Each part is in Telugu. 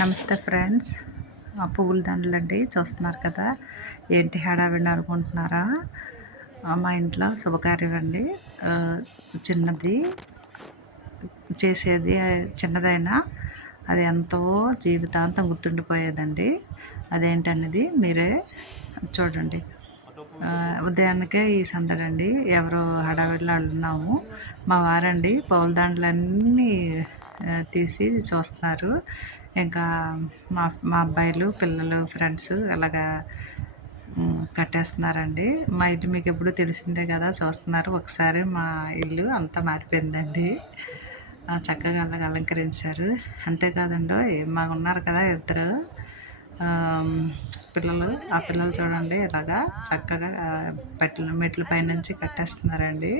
నమస్తే ఫ్రెండ్స్. ఆ పువ్వుల దండలు అండి చూస్తున్నారు కదా. ఏంటి హడావిడి అనుకుంటున్నారా? మా ఇంట్లో శుభకార్యం అండి. చిన్నది చేసేది చిన్నదైనా అది ఎంతో జీవితాంతం గుర్తుండిపోయేదండి. అదేంటన్నది మీరే చూడండి. ఉదయానికే ఈ సందడండి. ఎవరో హడావిడిలో ఉన్నాము. మా వారండి పూలదండలన్నీ తీసి చూస్తున్నారు. ఇంకా మా మా అబ్బాయిలు పిల్లలు ఫ్రెండ్స్ అలాగా కట్టేస్తున్నారండి. మా ఇల్లు మీకు ఎప్పుడు తెలిసిందే కదా చూస్తున్నారు. ఒకసారి మా ఇల్లు అంతా మారిపోయిందండి. చక్కగా అలాగ అలంకరించారు. అంతేకాదండో మాకు ఉన్నారు కదా ఇద్దరు. పిల్లలు ఆ పిల్లలు చూడండి ఇలాగా చక్కగా పెట్టలు మెట్ల పైనుంచి కట్టేస్తున్నారండి.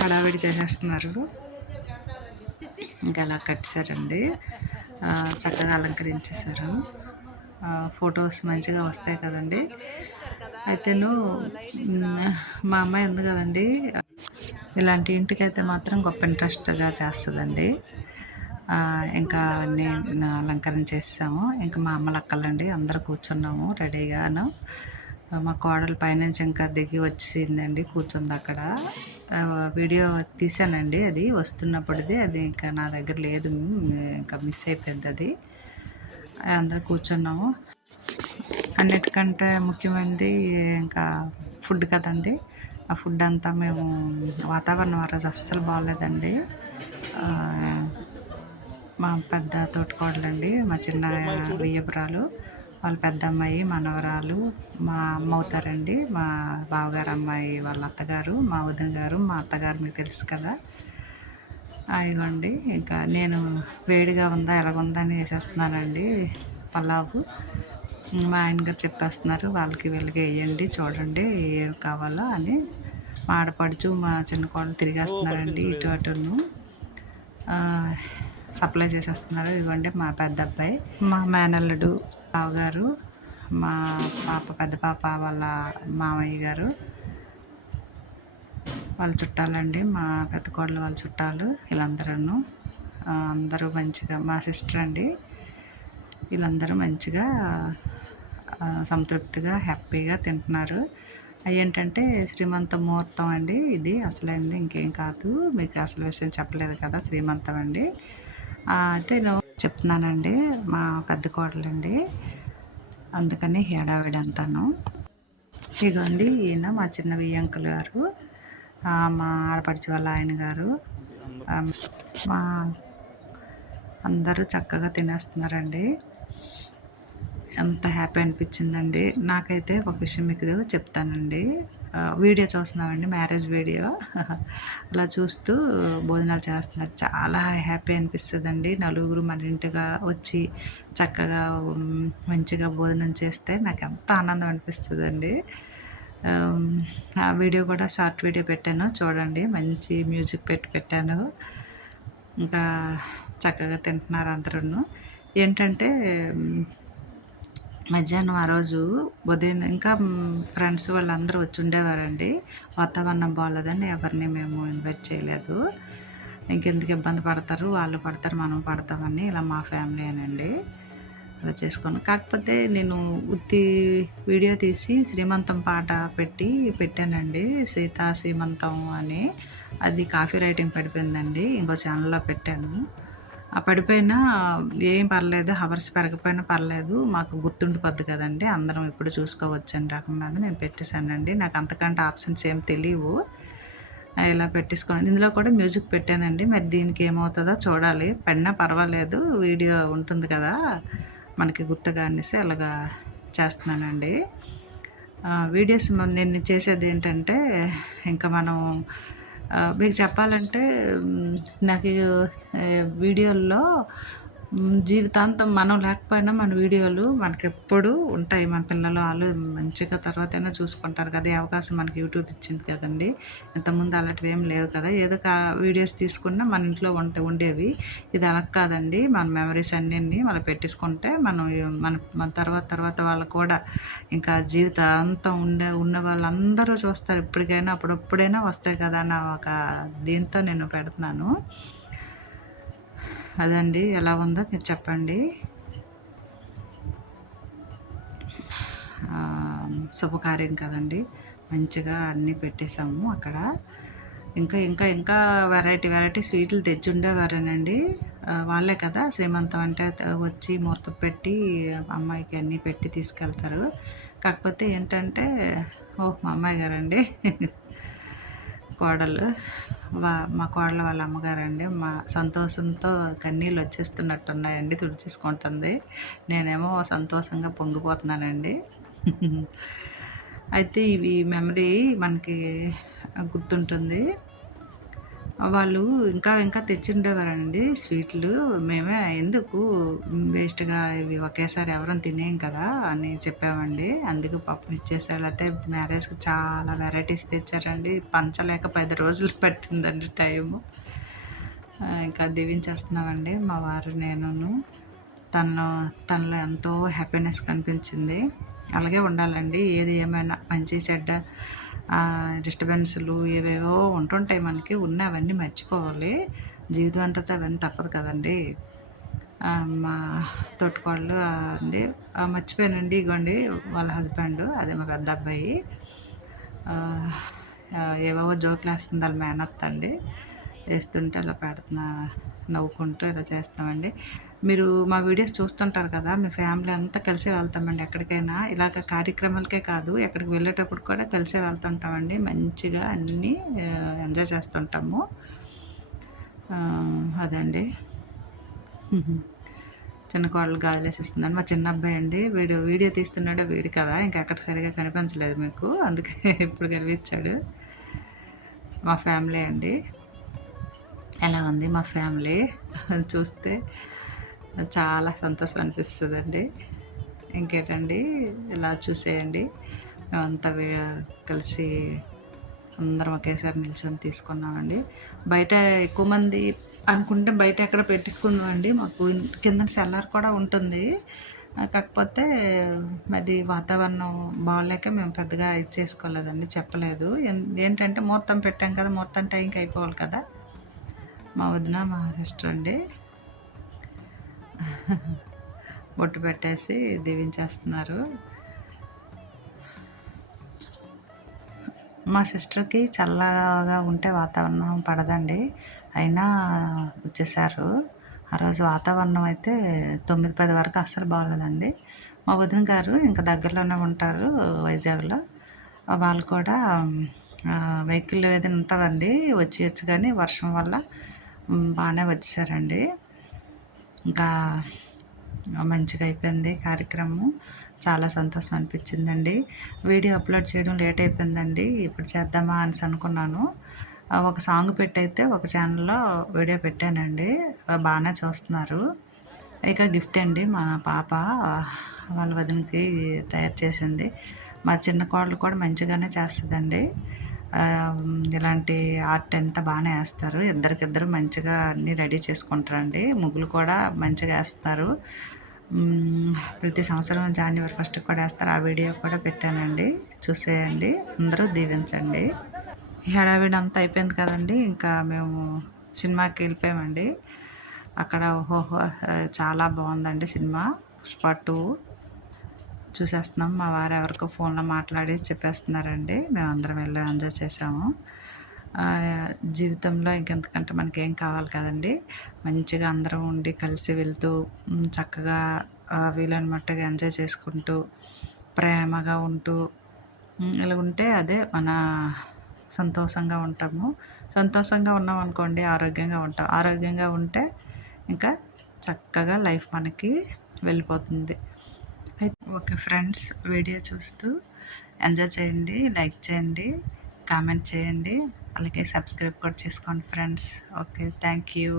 హడావిడి చేసేస్తున్నారు. ఇంకా అలా కట్టేశారండి. చక్కగా అలంకరించేశారు. ఫొటోస్ మంచిగా వస్తాయి కదండి. అయితేను మా అమ్మాయి ఉంది కదండి. ఇలాంటి ఇంటికైతే మాత్రం గొప్ప ఇంట్రెస్ట్గా చేస్తుందండి. ఇంకా అన్నీ అలంకరణ చేసాము ఇంకా మా అమ్మలు అక్కలండి. అందరూ కూర్చున్నాము రెడీగాను. మా కోడలు పైనుంచి ఇంకా దిగి వచ్చిందండి కూర్చుంది అక్కడ. వీడియో తీసానండి అది వస్తున్నప్పుడుది. అది ఇంకా నా దగ్గర లేదు. ఇంకా మిస్ అయిపోయింది అది. అందరు కూర్చున్నాము. అన్నిటికంటే ముఖ్యమైనది ఇంకా ఫుడ్ కదండి. ఆ ఫుడ్ అంతా మేము వాతావరణం ఆ రోజు అస్సలు బాగోలేదండి మా పెద్ద తోటికోడలండి. మా చిన్న బియ్యపురాలు. వాళ్ళ పెద్ద అమ్మాయి మనవరాలు మా అమ్మ అవుతారండి మా బావగారు అమ్మాయి వాళ్ళ అత్తగారు మా వదిన గారు మా అత్తగారు మీకు తెలుసు కదా. ఇవ్వండి ఇంకా నేను వేడిగా ఉందా ఎలాగుందా అని వేసేస్తున్నానండి పలావు. మా ఆయన గారు చెప్పేస్తున్నారు వాళ్ళకి వీళ్ళకి వేయండి చూడండి ఏం కావాలో అని. మా ఆడపడుచు మా చిన్న కోడలు తిరిగేస్తున్నారండి ఇటు అటును. సప్లై చేసేస్తున్నారు. ఇవ్వండి మా పెద్ద అబ్బాయి. మా మేనల్లుడు బావగారు మా పాప పెద్ద పాప వాళ్ళ మామయ్య గారు వాళ్ళ చుట్టాలండి మా పెద్ద కోడలు వాళ్ళ చుట్టాలు వీళ్ళందరూ అందరూ మంచిగా మా సిస్టర్ అండి వీళ్ళందరూ మంచిగా సంతృప్తిగా హ్యాపీగా తింటున్నారు. ఏంటంటే శ్రీమంత ముహూర్తం అండి ఇది అసలైంది ఇంకేం కాదు మీకు అసలు విషయం చెప్పలేదు కదా శ్రీమంతం అండి. అయితే చెప్తున్నానండి. మా పెద్ద కోడలండి. అందుకని హేడావిడి అంతాను ఇదిగోండి ఈయన మా చిన్న వియ్యంకులు గారు మా ఆడపడిచి వాళ్ళ ఆయన గారు మా అందరూ చక్కగా తినేస్తున్నారండి. ఎంత హ్యాపీ అనిపించిందండి. నాకైతే ఒక విషయం మీకు చెప్తానండి. వీడియో చూస్తున్నామండి మ్యారేజ్ వీడియో. అలా చూస్తూ భోజనాలు చేస్తున్నారు. చాలా హ్యాపీ అనిపిస్తుంది అండి నలుగురు మన ఇంటిగా వచ్చి చక్కగా మంచిగా భోజనం చేస్తే నాకు ఎంత ఆనందం అనిపిస్తుందండి. ఆ వీడియో కూడా షార్ట్ వీడియో పెట్టాను. చూడండి మంచి మ్యూజిక్ పెట్టి పెట్టాను. ఇంకా చక్కగా తింటున్నారు అందరూ ఏంటంటే మధ్యాహ్నం ఆ రోజు ఉదయం ఇంకా ఫ్రెండ్స్ వాళ్ళందరూ వచ్చి ఉండేవారండి. వాతావరణం బాగాలేదని ఎవరిని మేము ఇన్వైట్ చేయలేదు. ఇంకెందుకు ఇబ్బంది పడతారు? వాళ్ళు పడతారు మనం పడతామని ఇలా మా ఫ్యామిలీ అనండి. అలా చేసుకున్నాను కాకపోతే నేను ఉత్తి వీడియో తీసి శ్రీమంతం పాట పెట్టి పెట్టానండి. సీతా శ్రీమంతం అని. అది కాఫీ రైటింగ్ పడిపోయిందండి. ఇంకో ఛానల్లో పెట్టాను. ఆ పడిపోయినా ఏం పర్లేదు హవర్స్ పెరగపోయినా పర్లేదు. మాకు గుర్తుండిపోద్ది కదండి. అందరం ఎప్పుడు చూసుకోవచ్చు అని రకం మీద నేను పెట్టేశానండి. నాకు అంతకంటే ఆప్షన్స్ ఏం తెలియవు ఇలా పెట్టేసుకోండి ఇందులో కూడా మ్యూజిక్ పెట్టానండి. మరి దీనికి ఏమవుతుందో చూడాలి. పడినా పర్వాలేదు. వీడియో ఉంటుంది కదా మనకి గుర్తుగా అనేసి అలాగా చేస్తున్నానండి. వీడియోస్ నేను చేసేది ఏంటంటే ఇంకా మనం మీకు చెప్పాలంటే నాకు వీడియోల్లో జీవితాంతం మనం లేకపోయినా మన వీడియోలు మనకి ఎప్పుడు ఉంటాయి. మన పిల్లలు వాళ్ళు మంచిగా తర్వాత అయినా చూసుకుంటారు కదా. ఈ అవకాశం మనకి యూట్యూబ్ ఇచ్చింది కదండి. ఇంతకుముందు అలాంటివి ఏం లేదు కదా. ఏదో వీడియోస్ తీసుకున్నా మన ఇంట్లో ఉంటే ఉండేవి. ఇది అలా కాదండి. మన మెమరీస్ అన్నీ మనం పెట్టేసుకుంటే మనం మన మన తర్వాత తర్వాత వాళ్ళు కూడా ఇంకా జీవితాంతం ఉండే ఉన్న వాళ్ళందరూ చూస్తారు. ఎప్పటికైనా అప్పుడప్పుడైనా వస్తాయి కదా అన్న ఒక దీంతో నేను పెడుతున్నాను. అదండి. ఎలా ఉందో మీరు చెప్పండి. శుభకార్యం కదండి. మంచిగా అన్నీ పెట్టేశాము అక్కడ. ఇంకా ఇంకా ఇంకా వెరైటీ వెరైటీ స్వీట్లు తెచ్చి ఉండేవారేనండి వాళ్ళే కదా శ్రీమంతం అంటే వచ్చి ముహూర్తం పెట్టి అమ్మాయికి అన్నీ పెట్టి తీసుకెళ్తారు. కాకపోతే ఏంటంటే ఓ మా అమ్మాయి గారండి. కోడలు. వా మా కోడలు వాళ్ళ అమ్మగారండి. మా సంతోషంతో కన్నీళ్ళు వచ్చేస్తున్నట్టున్నాయండి తుడిచేసుకుంటుంది. నేనేమో సంతోషంగా పొంగిపోతున్నానండి. అయితే ఇవి మెమరీ మనకి గుర్తుంటుంది. వాళ్ళు ఇంకా ఇంకా తెచ్చిండేవారండి స్వీట్లు. మేమే ఎందుకు వేస్ట్గా ఇవి ఒకేసారి ఎవరం తినేం కదా అని చెప్పామండి. అందుకు పాపం ఇచ్చేసారు అయితే మ్యారేజ్కి చాలా వెరైటీస్ తెచ్చారండి. పంచలేక పది రోజులు పట్టిందండి టైము. ఇంకా దీవించేస్తున్నామండి మా వారు నేనును. తనలో తనలో ఎంతో హ్యాపీనెస్ కనిపించింది. అలాగే ఉండాలండి. ఏది ఏమైనా మంచి చెడ్డ డిస్టర్బెన్స్లు ఏవేవో ఉంటుంటాయి మనకి ఉన్న అవన్నీ మర్చిపోవాలి. జీవితం అంతా అవన్నీ తప్పదు కదండి. మా తోటికోళ్ళు అండి మర్చిపోయానండి ఇగోండి వాళ్ళ హస్బెండ్ అదే మా పెద్ద అబ్బాయి. ఏవేవో జోకులు వేస్తుంది వాళ్ళ మేనత్త అండి. వేస్తుంటే అలా పెడుతున్నా నవ్వుకుంటూ ఇలా చేస్తామండి. మీరు మా వీడియోస్ చూస్తుంటారు కదా మీ ఫ్యామిలీ అంతా కలిసి వెళ్తామండి ఎక్కడికైనా. ఇలాగ కార్యక్రమాలకే కాదు ఎక్కడికి వెళ్ళేటప్పుడు కూడా కలిసే వెళ్తుంటామండి. మంచిగా అన్నీ ఎంజాయ్ చేస్తుంటాము. అదండి. చిన్న కోడలు గాలేసిస్తుందని మా చిన్న అబ్బాయి అండి. వీడు వీడియో తీస్తున్నాడో వీడు కదా ఇంకా అక్కడ సరిగా కనిపించలేదు మీకు. అందుకే ఇప్పుడు కనిపించాడు మా ఫ్యామిలీ అండి. ఎలా ఉంది మా ఫ్యామిలీ? చూస్తే చాలా సంతోషం అనిపిస్తుంది అండి ఇంకేంటండి? ఇలా చూసేయండి. మేమంతా కలిసి అందరం ఒకేసారి నిల్చొని తీసుకున్నామండి. బయట ఎక్కువ మంది అనుకుంటే బయట ఎక్కడ పెట్టించుకుందామండి మాకు కింద సెల్లార్ కూడా ఉంటుంది. కాకపోతే మరి వాతావరణం బాగోలేక మేము పెద్దగా ఇచ్చేసుకోలేదండి చెప్పలేదు. ఏంటంటే ముహూర్తం పెట్టాం కదా ముహూర్తం టైంకి అయిపోవాలి కదా. మా వదిన మా సిస్టర్ అండి. బొట్టు పెట్టేసి దీవించేస్తున్నారు. మా సిస్టర్కి చల్లగా ఉంటే వాతావరణం పడదండి. అయినా వచ్చేసారు. ఆ రోజు వాతావరణం అయితే తొమ్మిది పది వరకు అస్సలు బాగలేదండి. మా వదిన గారు ఇంకా దగ్గరలోనే ఉంటారు వైజాగ్లో. వాళ్ళు కూడా వెహికల్ ఏదైనా ఉంటుందండి వచ్చి వచ్చి కానీ వర్షం వల్ల బాగానే వచ్చేసారండి. ఇంకా మంచిగా అయిపోయింది కార్యక్రమం. చాలా సంతోషం అనిపించిందండి. వీడియో అప్లోడ్ చేయడం లేట్ అయిపోయిందండి. ఇప్పుడు చేద్దామా అని అనుకున్నాను. ఒక సాంగ్ పెట్టయితే ఒక ఛానల్లో వీడియో పెట్టానండి. బాగానే చూస్తున్నారు. ఇక గిఫ్ట్ అండి మా పాప వాళ్ళ వదినకి తయారు చేసింది. మా చిన్న కోడలు కూడా మంచిగానే చేస్తుందండి. ఇలాంటి ఆర్ట్ అంతా బాగానే వేస్తారు. ఇద్దరికిద్దరు మంచిగా అన్నీ రెడీ చేసుకుంటారండి. ముగ్గులు కూడా మంచిగా వేస్తారు. ప్రతి సంవత్సరం జనవరి ఫస్ట్ కూడా వేస్తారు. ఆ వీడియో కూడా పెట్టానండి. చూసేయండి. అందరూ దీవించండి. హడావిడి అంతా అయిపోయింది కదండి. ఇంకా మేము సినిమాకి వెళ్ళిపోయామండి. అక్కడ ఓహో చాలా బాగుందండి సినిమా. పుష్ప టూ. చూసేస్తున్నాం. మా వారు ఎవరికో ఫోన్లో మాట్లాడి చెప్పేస్తున్నారండి. మేము అందరం వెళ్ళి ఎంజాయ్ చేసాము జీవితంలో ఇంకెంతకంటే మనకి ఏం కావాలి కదండి. మంచిగా అందరం ఉండి కలిసి వెళ్తూ చక్కగా ఆ, వీలైన మట్టుగా ఎంజాయ్ చేసుకుంటూ ప్రేమగా ఉంటూ ఇలా ఉంటే అదే మన సంతోషంగా ఉంటాము. సంతోషంగా ఉన్నాం అనుకోండి ఆరోగ్యంగా ఉంటాం. ఆరోగ్యంగా ఉంటే ఇంకా చక్కగా లైఫ్ మనకి వెళ్ళిపోతుంది. అయితే ఓకే ఫ్రెండ్స్ వీడియో చూస్తూ ఎంజాయ్ చేయండి లైక్ చేయండి కామెంట్ చేయండి అలాగే సబ్స్క్రైబ్ కూడా చేసుకోండి ఫ్రెండ్స్. Okay thank you.